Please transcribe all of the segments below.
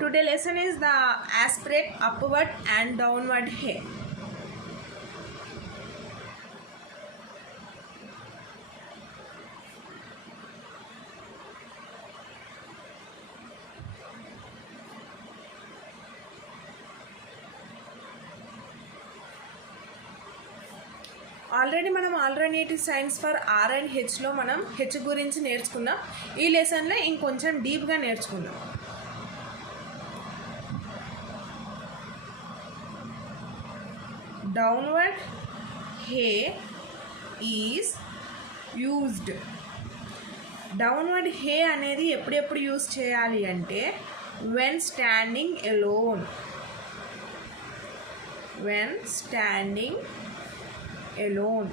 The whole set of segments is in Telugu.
Today lesson is the aspirate upward and downward hair. Already మనం alternative signs for R and హెచ్లో మనం హెచ్ గురించి నేర్చుకున్నాం. ఈ లెసన్లో ఇంకొంచెం డీప్గా నేర్చుకుందాం. Downward hay is used. Downward hay అనేది ఎప్పుడెప్పుడు యూజ్ చేయాలి అంటే when standing alone. When standing alone.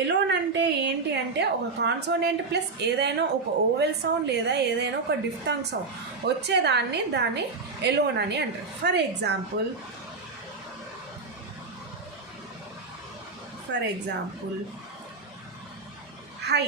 Alone అంటే ఏంటి అంటే ఒక కాన్సోనెంట్ ప్లస్ ఏదైనా ఒక ఓవెల్ సౌండ్ లేదా ఏదైనా ఒక డిఫ్తాంగ్ సౌండ్ వచ్చేదాన్ని దాన్ని ఎలోన్ అని అంటారు. For example high.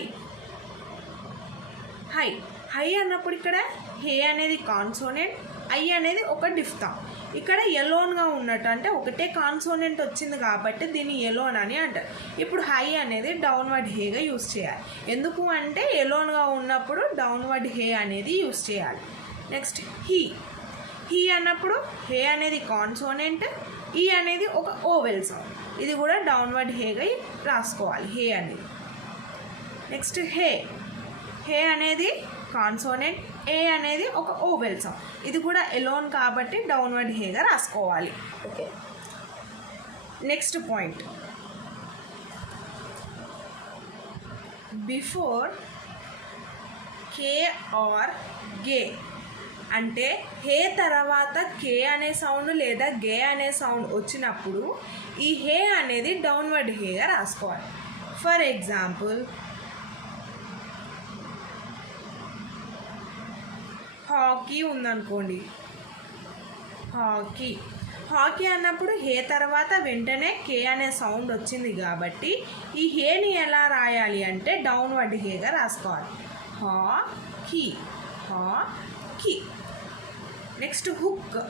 High high అన్నప్పుడు ఇక్కడ హే అనేది కాన్సోనెంట్, ఐ అనేది ఒక డిఫ్తాంగ్. ఇక్కడ ఎలోన్గా ఉన్నట్టు అంటే ఒకటే కాన్సోనెంట్ వచ్చింది కాబట్టి దీన్ని ఎలోన్ అని అంటారు. ఇప్పుడు హై అనేది డౌన్వర్డ్ హేగా యూజ్ చేయాలి. ఎందుకు అంటే ఎలోన్గా ఉన్నప్పుడు డౌన్వర్డ్ హే అనేది యూజ్ చేయాలి. Next he. హీ అన్నప్పుడు హే అనేది కాన్సోనెంట్, ఈ అనేది ఒక ఓవెల్ సౌండ్. ఇది కూడా డౌన్వర్డ్ హేగా రాసుకోవాలి హే అనేది. నెక్స్ట్ హే. హే అనేది కాన్సోనెంట్, ఏ అనేది ఒక ఓవెల్ సౌండ్. ఇది కూడా ఎలోన్ కాబట్టి డౌన్వర్డ్ హేగా రాసుకోవాలి. Okay. Next point, before K or gay అంటే హే తర్వాత కే అనే సౌండ్ లేదా గే అనే సౌండ్ వచ్చినప్పుడు ఈ హే అనేది డౌన్వర్డ్ హేగా రాసుకోవాలి. ఫర్ ఎగ్జాంపుల్ హాకీ ఉందనుకోండి. హాకీ. హాకీ అన్నప్పుడు హే తర్వాత వెంటనే కే అనే సౌండ్ వచ్చింది కాబట్టి ఈ హేని ఎలా రాయాలి అంటే డౌన్వర్డ్ హేగా రాసుకోవాలి. Hockey. Hockey. Next hook.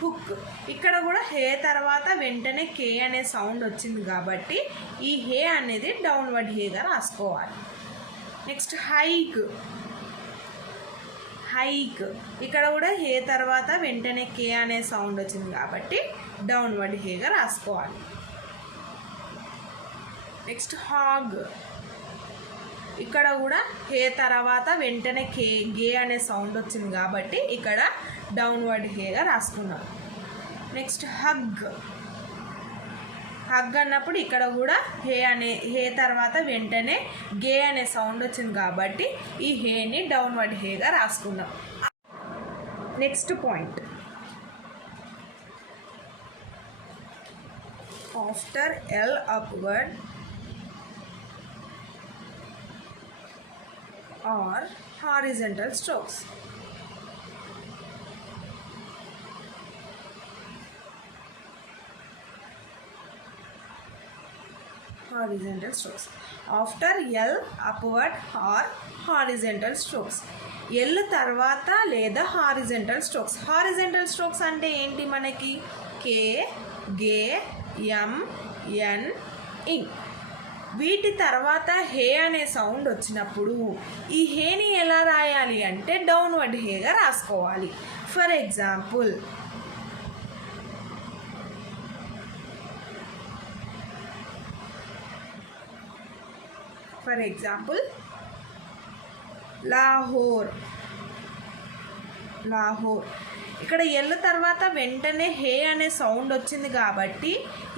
Hook. ఇక్కడ కూడా హే తర్వాత వెంటనే కే అనే సౌండ్ వచ్చింది కాబట్టి ఈ హే అనేది డౌన్వర్డ్ హేగా రాసుకోవాలి. Next hike. హైక్. ఇక్కడ కూడా హే తర్వాత వెంటనే కే అనే సౌండ్ వచ్చింది కాబట్టి డౌన్వర్డ్ హేగా రాసుకోవాలి. Next hog. ఇక్కడ కూడా హే తర్వాత వెంటనే గే అనే సౌండ్ వచ్చింది కాబట్టి ఇక్కడ డౌన్వర్డ్ హేగా రాసుకున్నాం. Next hug. హగ్ అన్నప్పుడు ఇక్కడ కూడా హే తర్వాత వెంటనే గే అనే సౌండ్ వచ్చింది కాబట్టి ఈ హేని డౌన్వర్డ్ హేగా రాసుకున్నాం. Next point, after L upward or horizontal strokes. Horizontal strokes. After L upward or horizontal strokes. L తర్వాత లేదా హారిజంటల్ స్ట్రోక్స్. హారిజంటల్ స్ట్రోక్స్ అంటే ఏంటి మనకి కే, గే, ఎం, ఎన్, ఇన్. వీటి తర్వాత హే అనే సౌండ్ వచ్చినప్పుడు ఈ హేని ఎలా రాయాలి అంటే డౌన్వర్డ్ హేగా రాసుకోవాలి. For example Lahore. లాహోర్. ఇక్కడ ఎల్ తర్వాత వెంటనే హే అనే సౌండ్ వచ్చింది కాబట్టి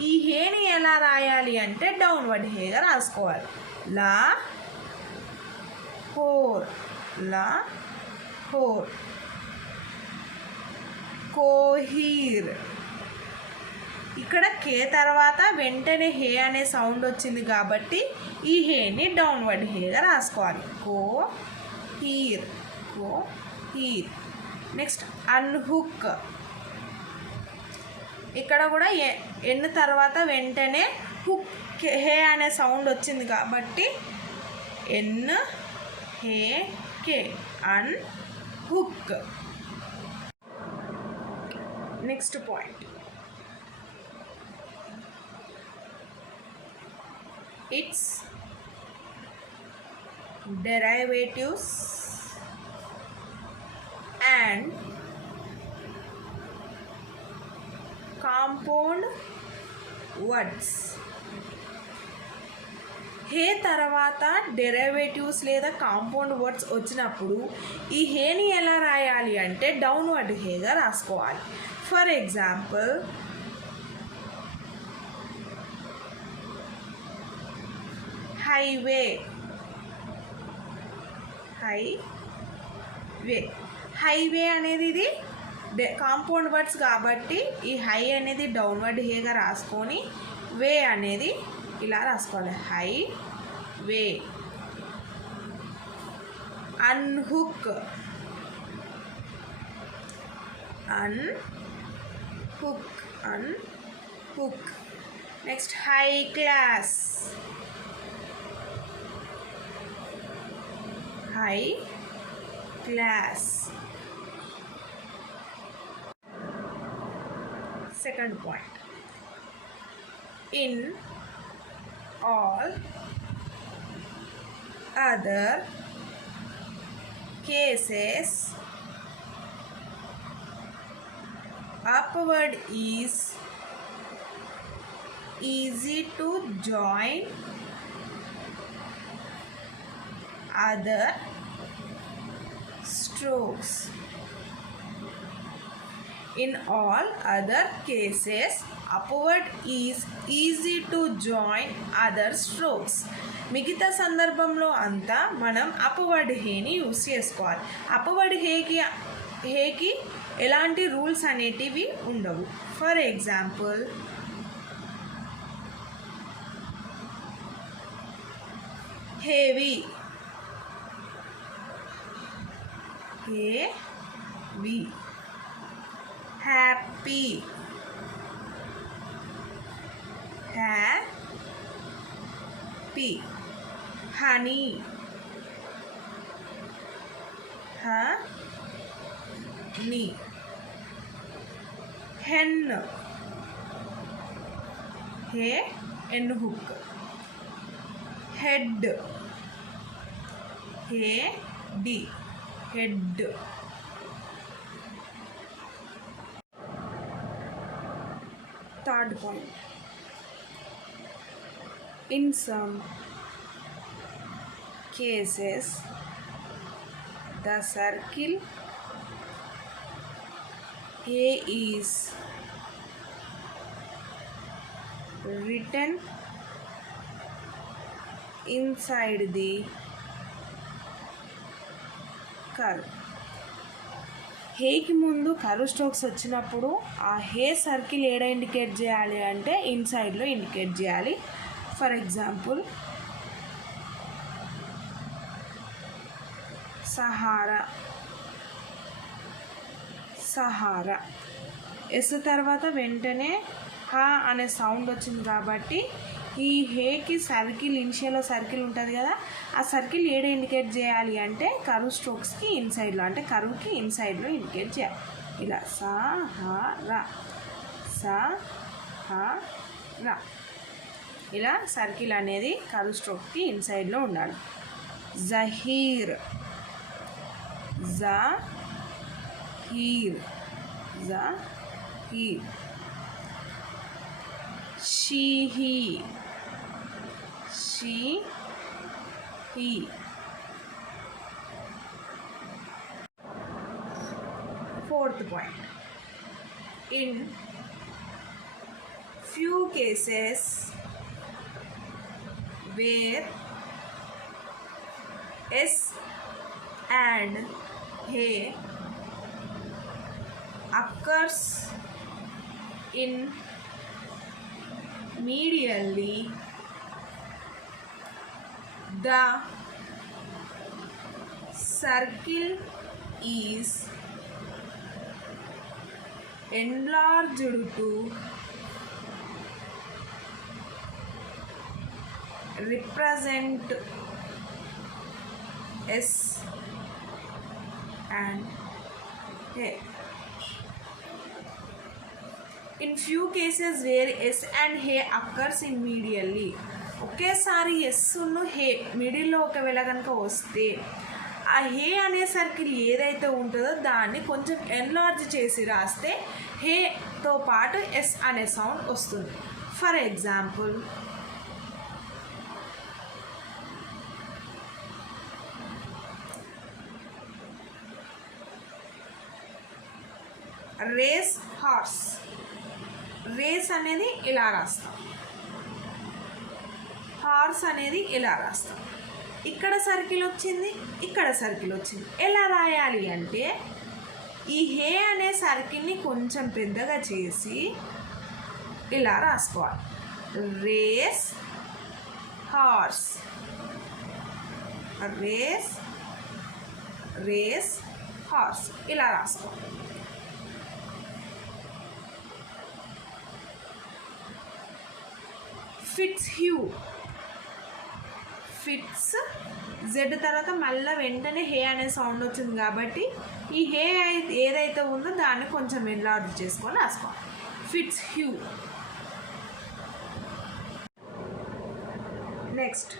ఈ హేని ఎలా రాయాలి అంటే డౌన్వర్డ్ హేగా రాసుకోవాలి. లా హోర్. లా హోర్. కోహీర్. ఇక్కడ కే తర్వాత వెంటనే హే అనే సౌండ్ వచ్చింది కాబట్టి ఈ హేని డౌన్వర్డ్ హేగా రాసుకోవాలి. కోహీర్. కోహీర్. Next unhook. ఇక్కడ కూడా ఎన్ తర్వాత వెంటనే హుక్ హే అనే సౌండ్ వచ్చింది కాబట్టి ఎన్ హే కే అన్హుక్. next point. Its derivatives and compound words. హే తర్వాత డెరివేటివ్స్ లేదా కాంపౌండ్ వర్డ్స్ వచ్చినప్పుడు ఈ హేని ఎలా రాయాలి అంటే డౌన్వర్డ్ హేగా రాసుకోవాలి. For example, highway. హైవే అనేది ఇది కాంపౌండ్ వర్డ్స్ కాబట్టి ఈ హై అనేది డౌన్వర్డ్ హేగా రాసుకొని వే అనేది ఇలా రాసుకోవాలి. High way. అన్హుక్. అన్హుక్. Next high class. High class. Second point. In all other cases, upward is easy to join other strokes. In all other cases, upward is easy to join other strokes. మిగతా సందర్భంలో అంతా మనం అప్వర్డ్ హేని యూస్ చేసుకోవాలి. అప్వర్డ్ హేకి ఎలాంటి రూల్స్ అనేటివి ఉండవు. For example, heavy. Heavy. Happy. Happy. Honey. Honey. hen. hen hook. head. head. head. Third point. In some cases, the circle A is written inside the curve. హేకి ముందు కర్వ్ స్ట్రోక్స్ వచ్చినప్పుడు ఆ హే సర్కిల్ ఏడ ఇండికేట్ చేయాలి అంటే ఇన్సైడ్లో ఇండికేట్ చేయాలి. For example, Sahara. Sahara. S తర్వాత వెంటనే హా అనే సౌండ్ వచ్చింది కాబట్టి ఈ హేకి సర్కిల్, ఇనిషియల్లో సర్కిల్ ఉంటుంది కదా, ఆ సర్కిల్ ఏడ ఇండికేట్ చేయాలి అంటే కర్వ్ స్ట్రోక్స్కి ఇన్సైడ్లో, అంటే కర్వ్కి ఇన్సైడ్లో ఇండికేట్ చేయాలి. ఇలా సహారా. సహారా. ఇలా సర్కిల్ అనేది కర్వ్ స్ట్రోక్కి ఇన్సైడ్లో ఉండాలి. Zaheer. Zaheer. Zaheer. షీహీ. షీహీ. Fourth point. In few cases where S and he occurs in medially, the circle is enlarged to represent S and A. In few cases where S and hay occurs immediately. ఒకేసారి ఎస్ను హే మిడిల్లో ఒకవేళ కనుక వస్తే ఆ హే అనే సర్కిల్ ఏదైతే ఉంటుందో దాన్ని కొంచెం ఎన్లార్జ్ చేసి రాస్తే హేతో పాటు ఎస్ అనే సౌండ్ వస్తుంది. For example, race horse. Race అనేది ఇలా రాస్తాం, హార్స్ అనేది ఇలా రాస్తాం. ఇక్కడ సర్కిల్ వచ్చింది, ఇక్కడ సర్కిల్ వచ్చింది. ఎలా రాయాలి అంటే ఈ హే అనే సర్కిల్ని కొంచెం పెద్దగా చేసి ఇలా రాసుకోవాలి. Race horse, race race horse ఇలా రాసుకోవాలి. Fits hue. ఫిట్స్ జెడ్ తర్వాత మళ్ళీ వెంటనే హే అనే సౌండ్ వచ్చింది కాబట్టి ఈ హే ఏదైతే ఉందో దాన్ని కొంచెం ఎన్లార్జ్ చేసుకొని రాసుకోవాలి. Fits hue. Next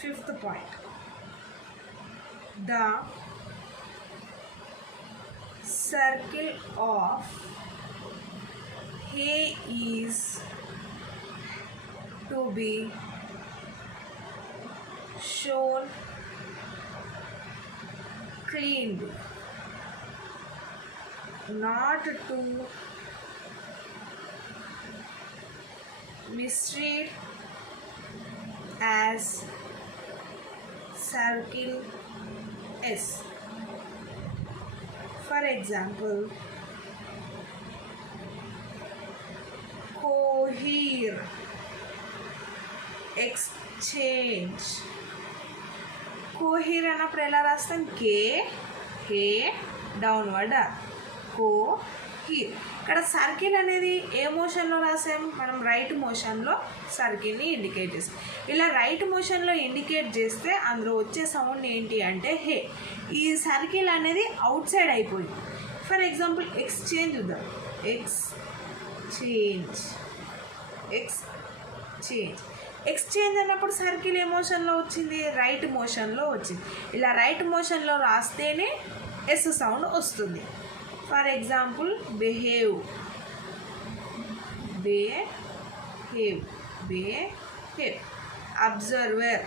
5th point, the circle of hay is to be shown cleaned, not to misread as circle S. For example, cohere, exchange. Kohir అన్నప్పుడు ఎలా రాస్తాం? కే హే డౌన్వర్డ్ ఆర్, కోహిర్. ఇక్కడ సర్కిల్ అనేది ఏ మోషన్లో రాసాం? మనం రైట్ మోషన్లో సర్కిల్ని ఇండికేట్ చేస్తాం. ఇలా రైట్ మోషన్లో ఇండికేట్ చేస్తే అందులో వచ్చే సౌండ్ ఏంటి అంటే హే. ఈ సర్కిల్ అనేది అవుట్ సైడ్ అయిపోయింది. ఫర్ ఎగ్జాంపుల్ ఎక్స్చేంజ్ చూద్దాం. Exchange, exchange. ఎక్స్చేంజ్ అన్నప్పుడు సర్కిల్ ఏ మోషన్లో వచ్చింది? రైట్ మోషన్లో వచ్చింది. ఇలా రైట్ మోషన్లో రాస్తేనే ఎస్ సౌండ్ వస్తుంది. For example behave, behave, behave. Observer,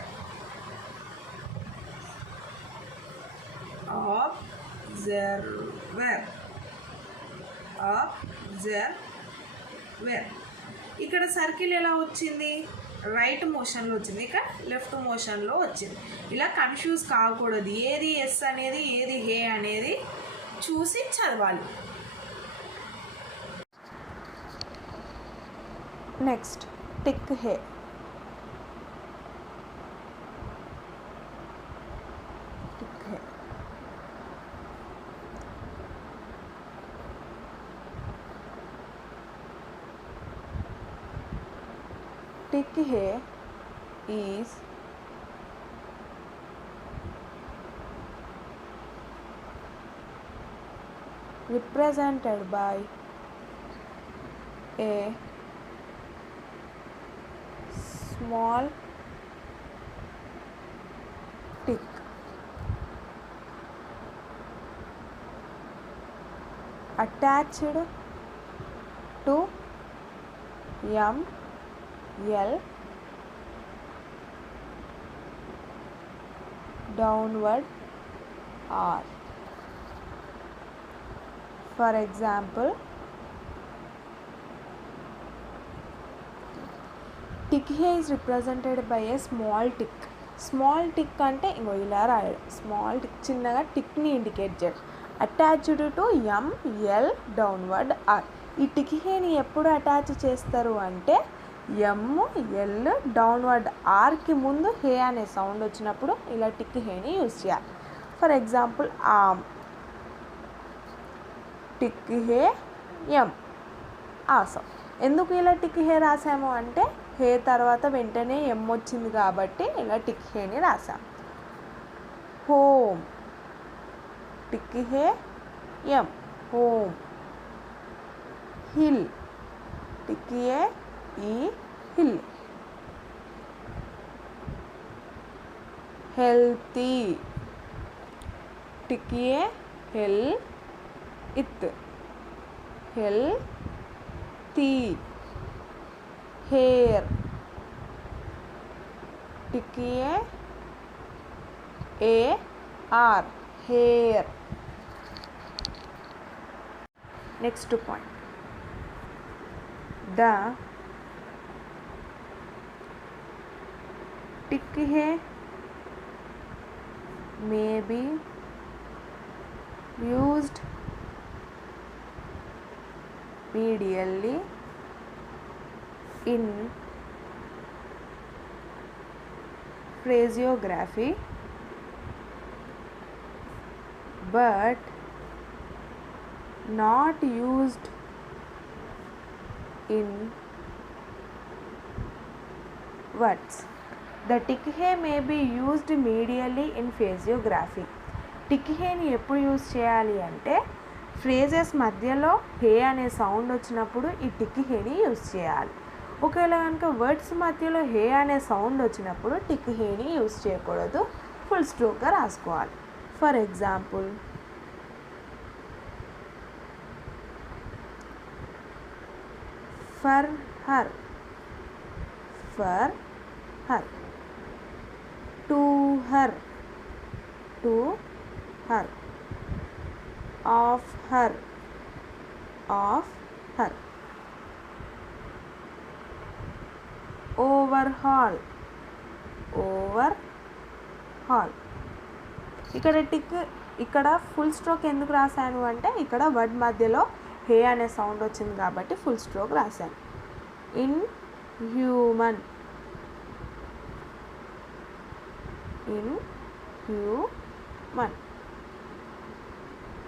observer, observer. ఇక్కడ సర్కిల్ ఎలా వచ్చింది? రైట్ మోషన్లో వచ్చింది, ఇక్కడ లెఫ్ట్ మోషన్లో వచ్చింది. ఇలా కన్ఫ్యూజ్ కాకూడదు. ఏది ఎస్ అనేది ఏది హే అనేది చూసి చదవాలి. Next tick hey. Tick hey. Tick here is represented by a small tick attached to L downward R. For example, tick here is represented by a small tick. Small tick అంటే ఇంకో ఇలా రాయడం. స్మాల్ టిక్ చిన్నగా టిక్ని ఇండికేట్ చేయడం. Attached to ML downward R. ఈ టిక్ హేని ఎప్పుడు అటాచ్ చేస్తారు అంటే ML డౌన్వర్డ్ ఆర్కి ముందు హే అనే సౌండ్ వచ్చినప్పుడు ఇలా టిక్ హేని యూజ్ చేయాలి. For example arm, tick hay M, awesome. ఎందుకు ఇలా టిక్ హే రాసాము అంటే హే తర్వాత వెంటనే ఎం వచ్చింది కాబట్టి ఇలా టిక్ హేని రాసాం. Home, tick hay M, home. Hill, టిక్కియే ఈ హిల్. హెల్తీ టిక్కియే హెల్ ఇత్. హెల్తీ. హెయిర్ టిక్కియే A R hair. Next point. The tick है may be used medially in phraseography but not used in words. The tick hay may be used medially in phraseography. Tick హేని ఎప్పుడు యూజ్ చేయాలి అంటే ఫ్రేజెస్ మధ్యలో హే అనే సౌండ్ వచ్చినప్పుడు ఈ టిక్ హేని యూజ్ చేయాలి. ఒకవేళ కనుక వర్డ్స్ మధ్యలో హే అనే సౌండ్ వచ్చినప్పుడు టిక్ హేని యూజ్ చేయకూడదు, ఫుల్ స్ట్రోక్గా రాసుకోవాలి. For example, for her, for her, to her, to her, of her, of her, overhaul, overhaul. ఇక్కడ టిక్, ఇక్కడ ఫుల్ స్ట్రోక్ ఎందుకు రాశాను అంటే ఇక్కడ వర్డ్ మధ్యలో హే అనే సౌండ్ వచ్చింది కాబట్టి ఫుల్ స్ట్రోక్ రాశాను. In human, in human,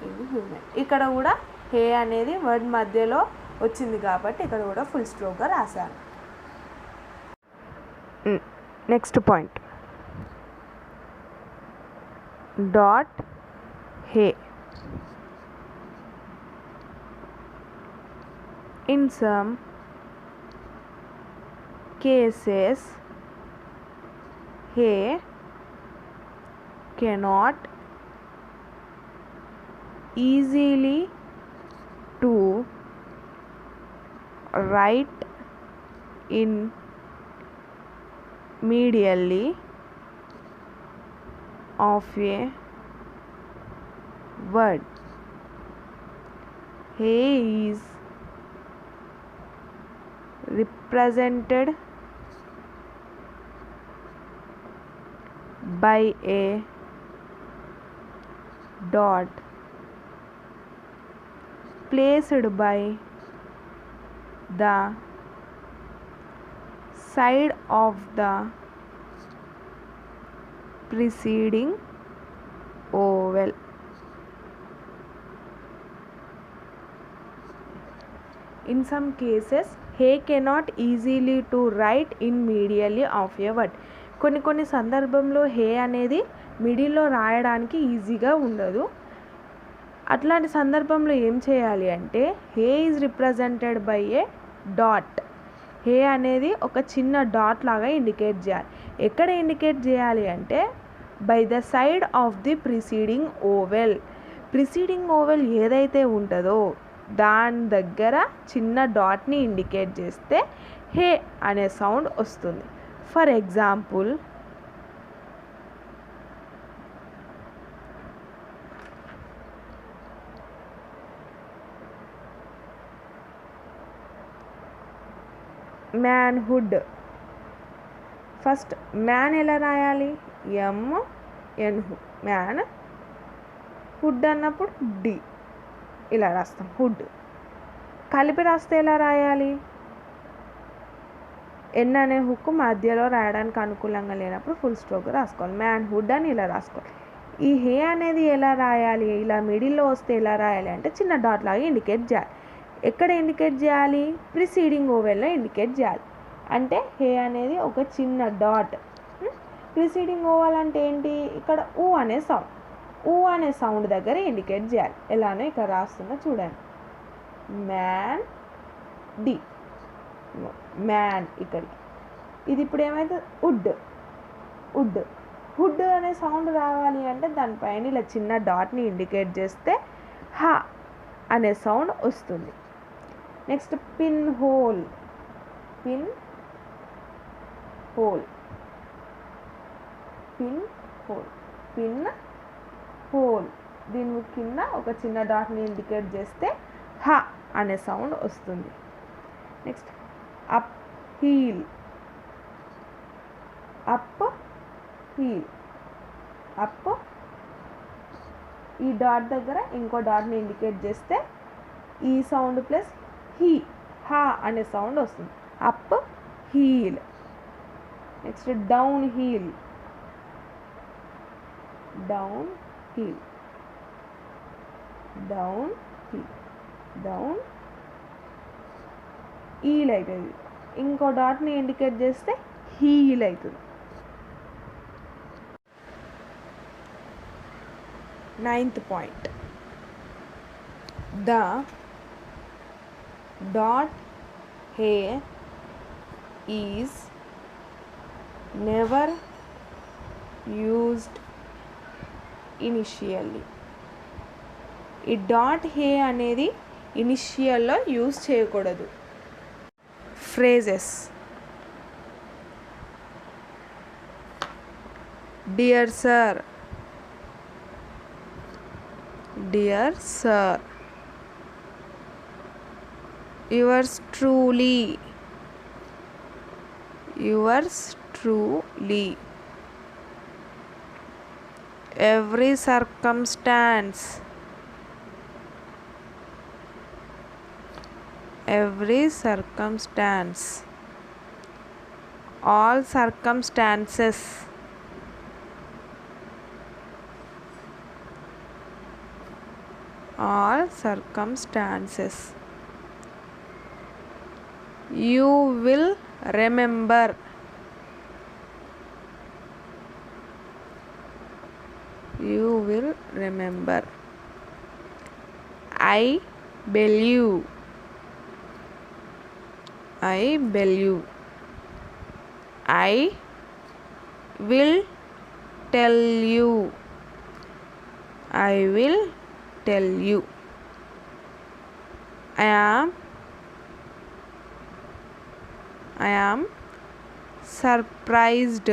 in human. ఇక్కడ కూడా హే అనేది వర్డ్ మధ్యలో వచ్చింది కాబట్టి ఇక్కడ కూడా ఫుల్ స్ట్రోక్గా రాశాను. Next point, dot hey. In some cases, he cannot easily to write in medially of a word. He is represented by a dot placed by the side of the preceding vowel. In some cases, he cannot easily to write in medially of a word. కొన్ని సందర్భంలో హే అనేది మిడిల్లో రాయడానికి ఈజీగా ఉండదు. అట్లాంటి సందర్భంలో ఏం చేయాలి అంటే hay is represented by a dot. Hay అనేది ఒక చిన్న డాట్ లాగా ఇండికేట్ చేయాలి. ఎక్కడ ఇండికేట్ చేయాలి అంటే by the side of the preceding vowel. Preceding vowel ఏదైతే ఉంటుందో దాని దగ్గర చిన్న డాట్ని ఇండికేట్ చేస్తే హే అనే సౌండ్ వస్తుంది. For example, manhood. First man ఎలా రాయాలి? MN, man. హుడ్ అన్నప్పుడు డి ఇలా రాస్తాం, హుడ్. కలిపి రాస్తే ఎలా రాయాలి? ఎన్ అనే హుక్ మధ్యలో రాయడానికి అనుకూలంగా లేనప్పుడు ఫుల్ స్ట్రోక్ రాసుకోవాలి. మ్యాన్ హుడ్ అని ఇలా రాసుకోవాలి. ఈ హే అనేది ఎలా రాయాలి? ఇలా మిడిల్లో వస్తే ఎలా రాయాలి అంటే చిన్న డాట్ లాగా ఇండికేట్ చేయాలి. ఎక్కడ ఇండికేట్ చేయాలి? ప్రిసీడింగ్ ఓవెల్లో ఇండికేట్ చేయాలి. అంటే హే అనేది ఒక చిన్న డాట్. ప్రిసీడింగ్ ఓవెల్ అంటే ఏంటి? ఇక్కడ ఊ అనే సౌండ్, ఊ అనే సౌండ్ దగ్గర ఇండికేట్ చేయాలి. ఎలానో ఇక్కడ రాస్తున్నా చూడండి. మ్యాన్ డి, మ్యాన్ ఇక్కడికి. ఇది ఇప్పుడు ఏమైతే వుడ్ వుడ్ వుడ్ అనే సౌండ్ రావాలి అంటే దానిపైన ఇలా చిన్న డాట్ని ఇండికేట్ చేస్తే హా అనే సౌండ్ వస్తుంది. Next pin hole pin hole pin hole pin hole దీని కింద ఒక చిన్న డాట్ని ఇండికేట్ చేస్తే హ అనే సౌండ్ వస్తుంది. Next up heel up heel up ఈ డాట్ దగ్గర ఇంకో డాట్ని ఇండికేట్ చేస్తే ఈ సౌండ్ ప్లస్ హీ హా అనే సౌండ్ వస్తుంది. Up heel. Next down heel down heel down heel down heel అవుతుంది. ఇంకో డాట్ని ఇండికేట్ చేస్తే హీల్ అవుతుంది. 9th point. The dot here is never used initially. ఈ డాట్ హే అనేది ఇనిషియల్లో యూజ్ చేయకూడదు. Phrases dear sir dear sir yours truly yours truly every circumstance all circumstances you will remember I believe I will tell you I am surprised